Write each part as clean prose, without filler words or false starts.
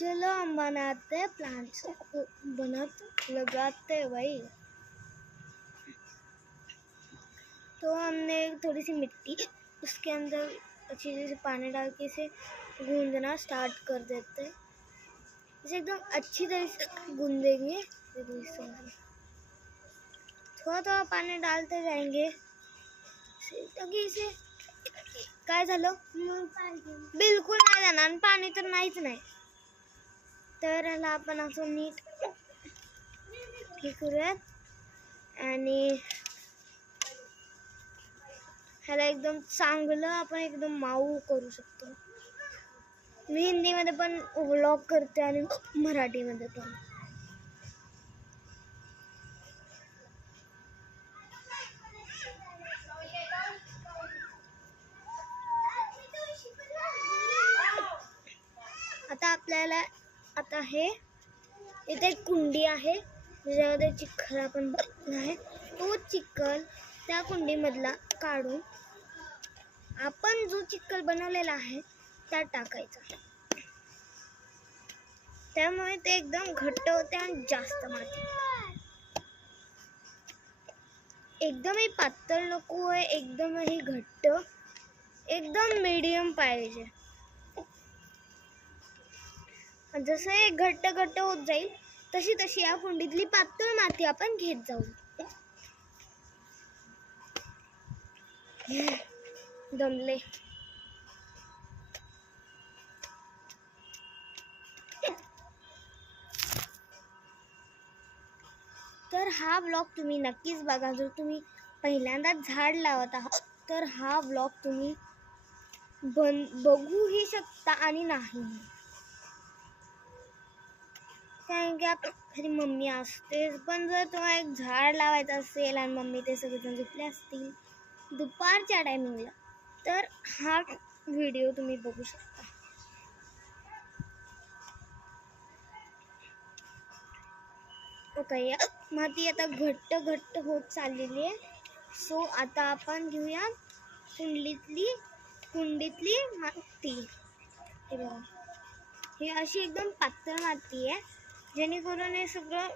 चलो हम बनाते हैं प्लांट्स, लगाते हैं भाई। तो हमने थोड़ी सी मिट्टी उसके अंदर अच्छी तरह से पानी डाल के इसे गूंदना स्टार्ट कर देते हैं। इसे एकदम अच्छी तरह से गूंदेंगे। थोड़ा थोड़ा पानी डालते जाएंगे ताकि इसे काय झालं बिलकुल नाही जाणार पाणी तर नाहीच नाही। तर ह्याला आपण असं नीट हे करूयात आणि ह्याला एकदम चांगलं आपण एकदम माऊ करू शकतो। मी हिंदीमध्ये पण व्लॉग करते आणि मराठीमध्ये पण। आता आपल्याला आता हे इथे एक कुंडी आहे ज्यामध्ये चिखल आपण बनवला आहे। तो चिखल त्या कुंडीमधला काढून आपण जो चिखल बनवलेला आहे त्यात टाकायचा। त्यामुळे ते एकदम घट्ट होते आणि जास्त माती। एकदमही पातळ नको आहे, एकदमही घट्ट, एकदम मीडियम पाहिजे। जसं हे घट्ट घट्ट होत जाईल तशी तशी या कुंडीतली पातळ माती आपण घेत जाऊ। दमले। तर हा व्लॉग तुम्ही नक्कीच बघा। जर तुम्ही पहिल्यांदा झाड लावत आहात तर हा व्लॉग तुम्ही बघूही शकता आणि नाही। कारण की आपली मम्मी असतेच, पण जर तुम्हाला एक झाड लावायचं असेल आणि मम्मी ते सगळेजण झोपले असतील दुपारच्या टायमिंगला तर हा व्हिडिओ तुम्ही बघू शकता। ओके, माती आता घट्ट घट्ट होत चाललेली आहे। सो आता आपण घेऊया कुंडीतली माती। हे बघा, ही अशी एकदम पातळ माती आहे जेणेकरून हे सगळं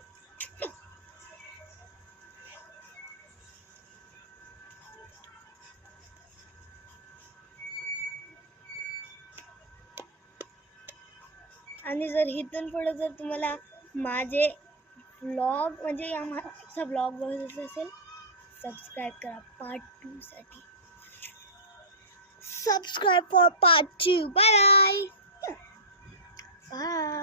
आणि जर इथून पुढे जर तुम्हाला माझे व्लॉग म्हणजे या माझा व्लॉग बघायचा असेल सबस्क्राईब करा पार्ट 2 साठी। Subscribe for part 2। Bye bye.